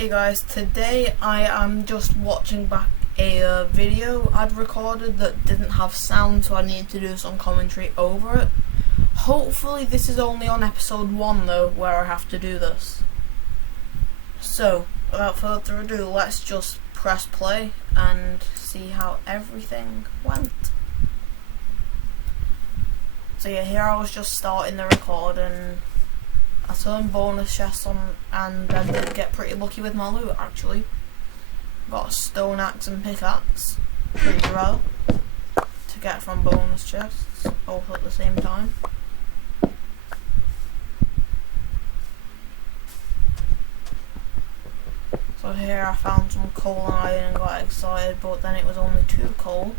Hey guys, today I am just watching back a video I'd recorded that didn't have sound, so I need to do some commentary over it. Hopefully this is only on episode 1 though, where I have to do this. So, without further ado, let's just press play and see how everything went. So yeah, here I was just starting the record and I turned bonus chests on and I did get pretty lucky with my loot actually. Got a stone axe and pickaxe, pretty rare to get from bonus chests, both at the same time. So here I found some coal and iron and got excited, but then it was only 2 coal.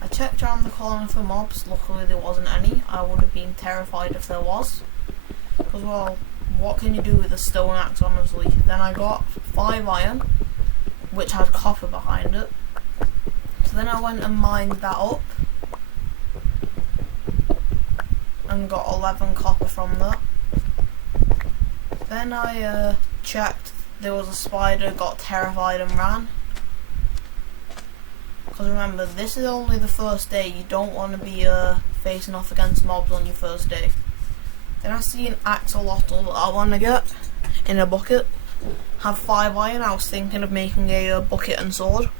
I checked around the corner for mobs, luckily there wasn't any. I would have been terrified if there was. Because, well, what can you do with a stone axe, honestly? Then I got 5 iron, which had copper behind it. So then I went and mined that up, and got 11 copper from that. Then I checked, there was a spider, got terrified and ran. Because remember, this is only the first day, you don't want to be facing off against mobs on your first day. Then I see an axolotl that I want to get in a bucket. Have 5 iron, I was thinking of making a bucket and sword.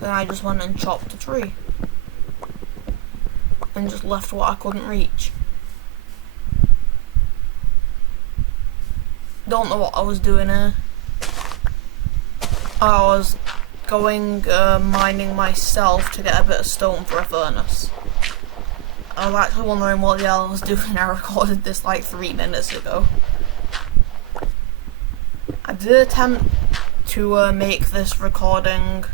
Then I just went and chopped a tree. And just left what I couldn't reach. Don't know what I was doing here. I was going mining myself to get a bit of stone for a furnace. I was actually wondering what the hell I was doing. I recorded this like 3 minutes ago. I did attempt to make this recording,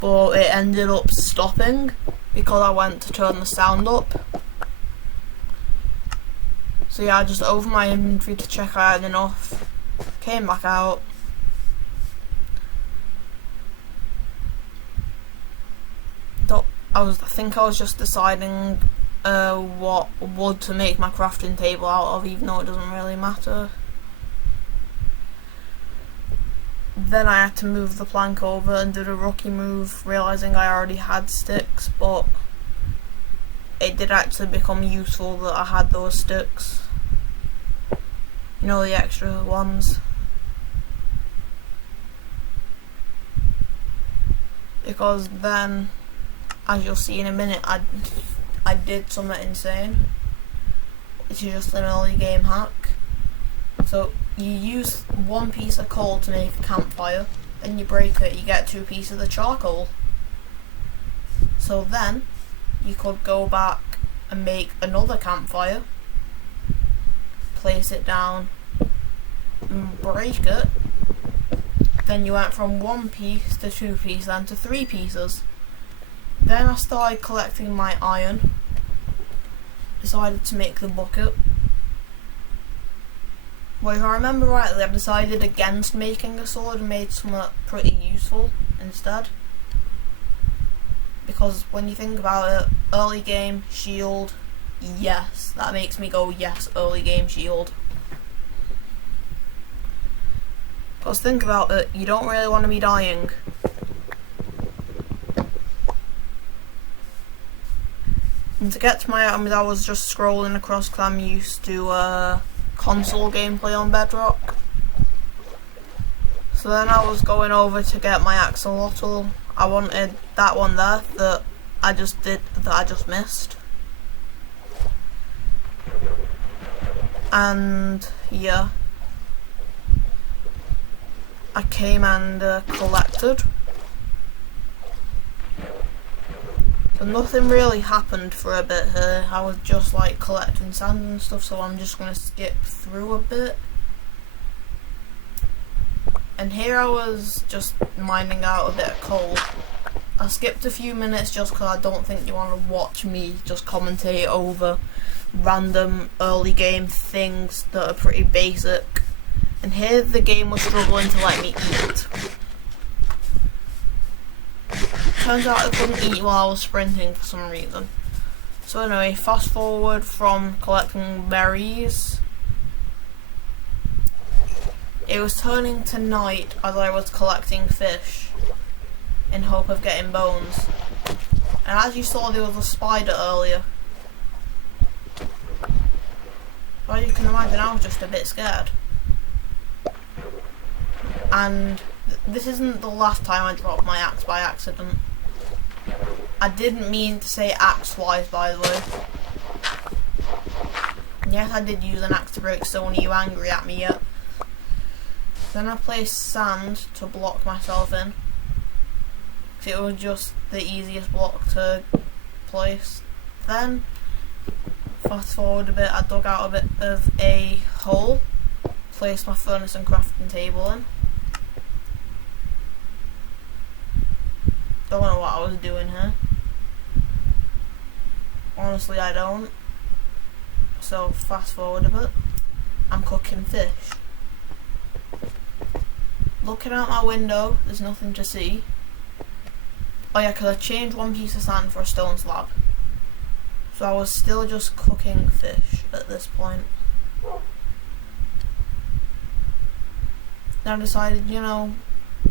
but it ended up stopping because I went to turn the sound up. So yeah, I just opened my inventory to check I had enough, came back out. I think I was just deciding what wood to make my crafting table out of, even though it doesn't really matter. Then I had to move the plank over and did a rookie move, realising I already had sticks, but it did actually become useful that I had those sticks. You know, the extra ones. Because then, as you'll see in a minute, I did something insane. It's just an early game hack. So you use 1 piece of coal to make a campfire, then you break it, you get 2 pieces of the charcoal. So then you could go back and make another campfire, place it down and break it. Then you went from 1 piece to 2 pieces, then to 3 pieces. Then I started collecting my iron, decided to make the bucket. Well, if I remember rightly, I decided against making a sword and made something pretty useful instead. Because when you think about it, early game, shield, yes, that makes me go yes, early game shield. Because think about it, you don't really want to be dying. And to get to my items, I was just scrolling across because I'm used to console gameplay on Bedrock. So then I was going over to get my axolotl. I wanted that one there that I just missed. And yeah, I came and collected. But nothing really happened for a bit here. I was just like collecting sand and stuff, so I'm just going to skip through a bit. And here I was just mining out a bit of coal. I skipped a few minutes just because I don't think you want to watch me just commentate over random early game things that are pretty basic. And here the game was struggling to let me eat. Turns out I couldn't eat while I was sprinting for some reason. So So anyway, fast forward from collecting berries. It was turning to night as I was collecting fish in hope of getting bones. And as you saw, there was a spider earlier. Well, you can imagine I was just a bit scared. And this isn't the last time I dropped my axe by accident. I didn't mean to say axe twice, by the way. Yes, I did use an axe to break stone. Are you angry at me yet? Then I placed sand to block myself in. It was just the easiest block to place. Then, fast forward a bit, I dug out a bit of a hole, placed my furnace and crafting table in. Don't know what I was doing here. Honestly, I don't. So, fast forward a bit. I'm cooking fish. Looking out my window, there's nothing to see. Oh yeah, because I changed one piece of sand for a stone slab. So I was still just cooking fish at this point. Then I decided, you know,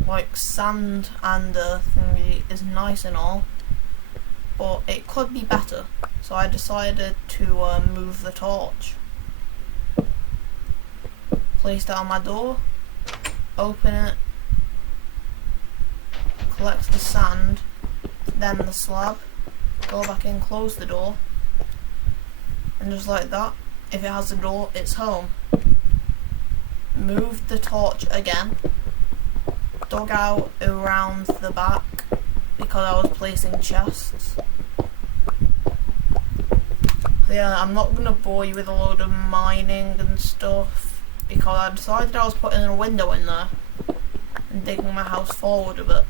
like sand and thingy is nice and all, but it could be better. So I decided to move the torch. Placed it on my door, open it, collect the sand, then the slab, go back in, close the door, and just like that, if it has a door, it's home. Moved the torch again, dug out around the back because I was placing chests. Yeah, I'm not gonna bore you with a load of mining and stuff because I decided I was putting a window in there and digging my house forward a bit.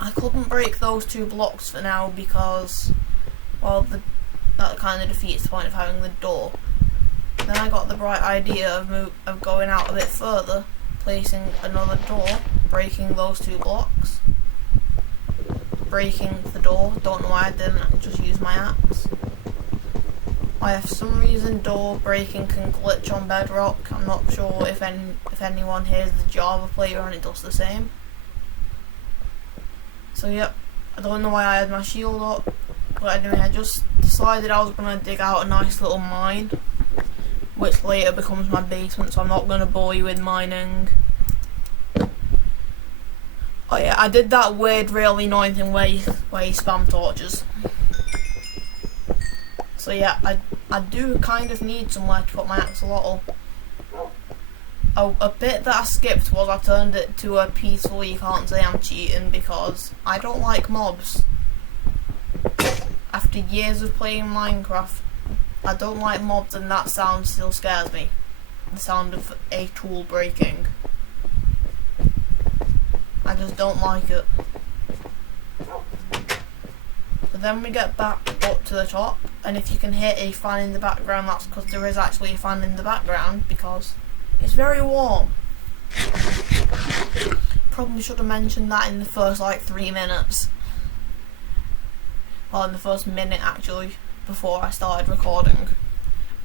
I couldn't break those 2 blocks for now because, well, that kind of defeats the point of having the door. Then I got the bright idea of going out a bit further, placing another door, breaking those 2 blocks, breaking the door. Don't know why I didn't just use my axe. For some reason door breaking can glitch on Bedrock. I'm not sure if anyone here is the Java player and it does the same. So yep, I don't know why I had my shield up, but anyway, I just decided I was going to dig out a nice little mine, which later becomes my basement, so I'm not going to bore you with mining. Oh yeah, I did that weird, really annoying thing where you spam torches. So yeah, I do kind of need somewhere to put my axolotl. Oh, a bit that I skipped was I turned it to a peaceful, you can't say I'm cheating, because I don't like mobs. After years of playing Minecraft, I don't like mobs and that sound still scares me. The sound of a tool breaking. I just don't like it. But then we get back up to the top, and if you can hear a fan in the background, that's because there is actually a fan in the background, because it's very warm. Probably should have mentioned that in the first like 3 minutes. Well, in the first minute actually, before I started recording.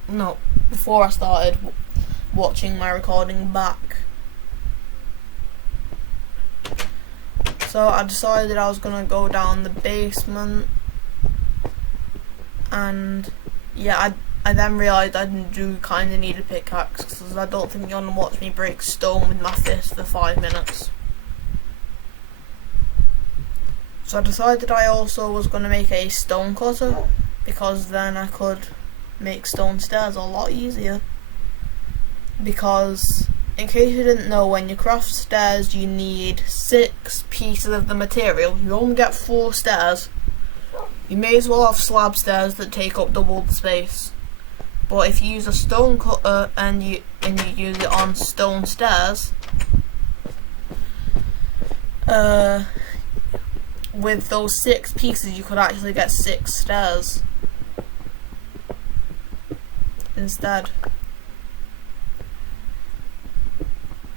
No, before I started watching my recording back. So I decided I was gonna go down the basement, and yeah, I then realised I do kind of need a pickaxe because I don't think you're gonna watch me break stone with my fist for 5 minutes. So I decided I also was gonna make a stone cutter because then I could make stone stairs a lot easier. Because in case you didn't know, when you craft stairs you need 6 pieces of the material. You only get 4 stairs. You may as well have slab stairs that take up double the space. But if you use a stone cutter and you use it on stone stairs, with those 6 pieces you could actually get 6 stairs instead.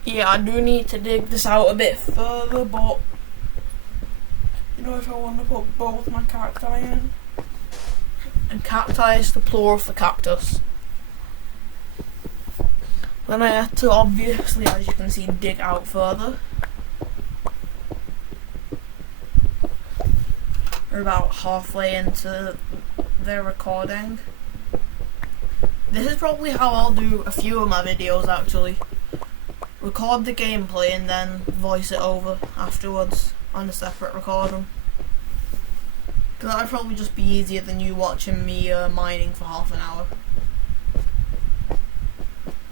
Yeah, I do need to dig this out a bit further, but you know, if I want to put both my cacti in, and cacti is the plural for cactus. Then I had to obviously, as you can see, dig out further. We're about halfway into the recording. This is probably how I'll do a few of my videos actually. Record the gameplay and then voice it over afterwards on a separate recording. Because that would probably just be easier than you watching me mining for half an hour.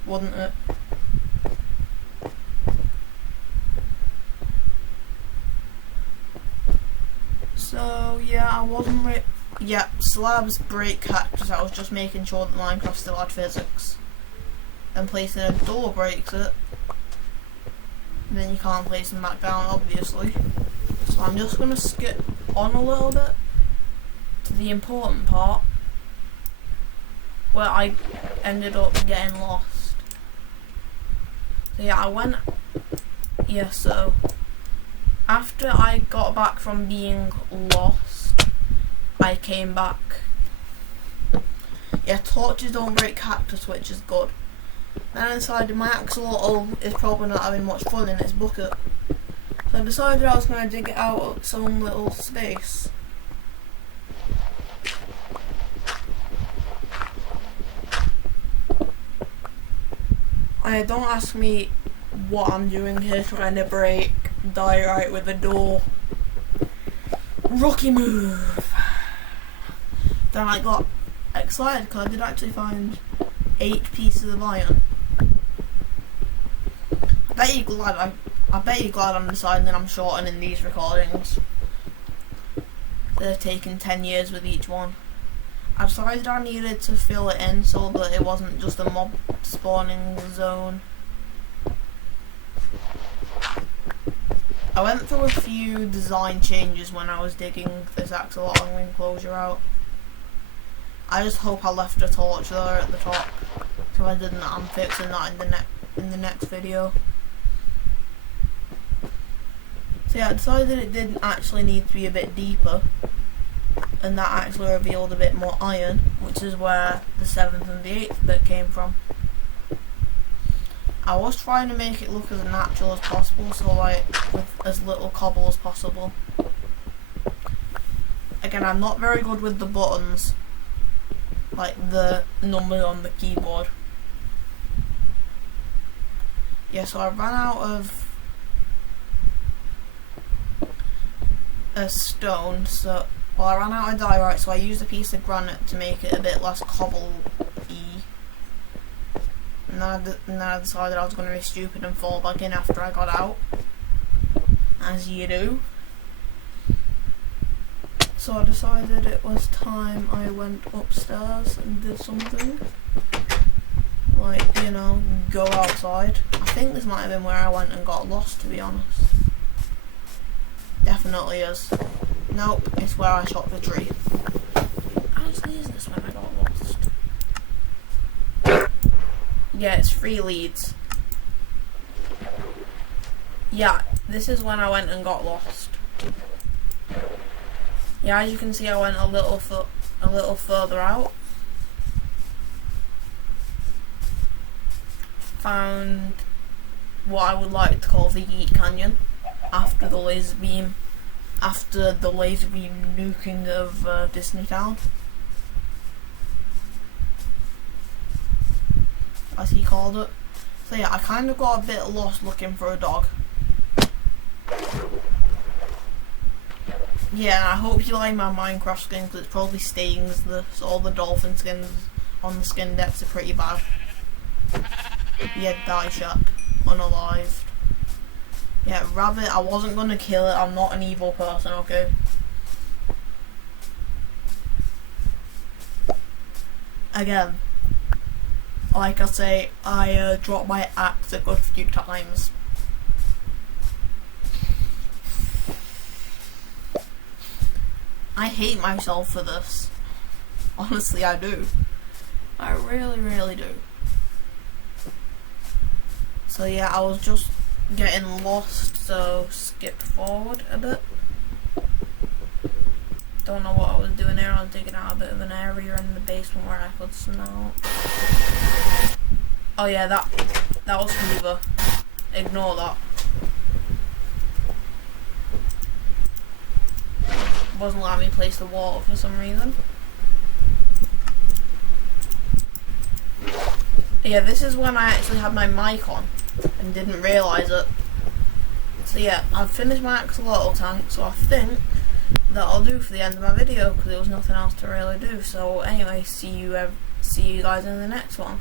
Wouldn't it? So yeah, I wasn't slabs break cactus. I was just making sure that Minecraft still had physics. And placing a door breaks it. Then you can't place them back down, obviously. So I'm just gonna skip on a little bit to the important part where I ended up getting lost. So yeah, so after I got back from being lost, I came back. Yeah, torches don't break cactus, which is good. Then I decided my axolotl is probably not having much fun in its bucket. So I decided I was going to dig it out of some little space. Don't ask me what I'm doing here, trying to break diorite with a door. Rookie move! Then I got excited because I did actually find 8 pieces of iron. I bet you're glad I'm deciding that I'm shortening these recordings. They've taken 10 years with each one. I decided I needed to fill it in so that it wasn't just a mob spawning zone. I went through a few design changes when I was digging this axolotl enclosure out. I just hope I left a torch there at the top. If I didn't, I'm fixing that in the next video. So yeah, I decided it didn't actually need to be a bit deeper, and that actually revealed a bit more iron, which is where the 7th and the 8th bit came from. I was trying to make it look as natural as possible, so like with as little cobble as possible. Again, I'm not very good with the buttons, like the numbers on the keyboard. Yeah, so I ran out of a stone, I ran out of diorite, so I used a piece of granite to make it a bit less cobble-y. And then I decided I was going to be stupid and fall back in after I got out, as you do. So I decided it was time I went upstairs and did something. Like, you know, go outside. I think this might have been where I went and got lost, to be honest. Definitely is. Nope, it's where I shot the tree. Actually, is this when I got lost? Yeah, it's 3 leads. Yeah, this is when I went and got lost. Yeah, as you can see, I went a little further out. Found what I would like to call the Yeet Canyon after the laser beam nuking of Disney Town, as he called it. So yeah, I kind of got a bit lost looking for a dog. Yeah, I hope you like my Minecraft skin because it probably stings all the dolphin skins on the skin depths are pretty bad. Yeah, die shot, unalived. Yeah, rabbit, I wasn't gonna kill it, I'm not an evil person, okay? Again, like I say, I dropped my axe a good few times. I hate myself for this. Honestly, I do. I really, really do. So yeah, I was just getting lost, so skip forward a bit. don't know what I was doing there. I was digging out a bit of an area in the basement where I could smelt. Oh yeah, that was Hoover. Ignore that. Wasn't letting me place the water for some reason. Yeah, this is when I actually had my mic on and didn't realise it. So yeah, I've finished my axolotl tank, so I think that'll do for the end of my video because there was nothing else to really do. So anyway, see you guys in the next one.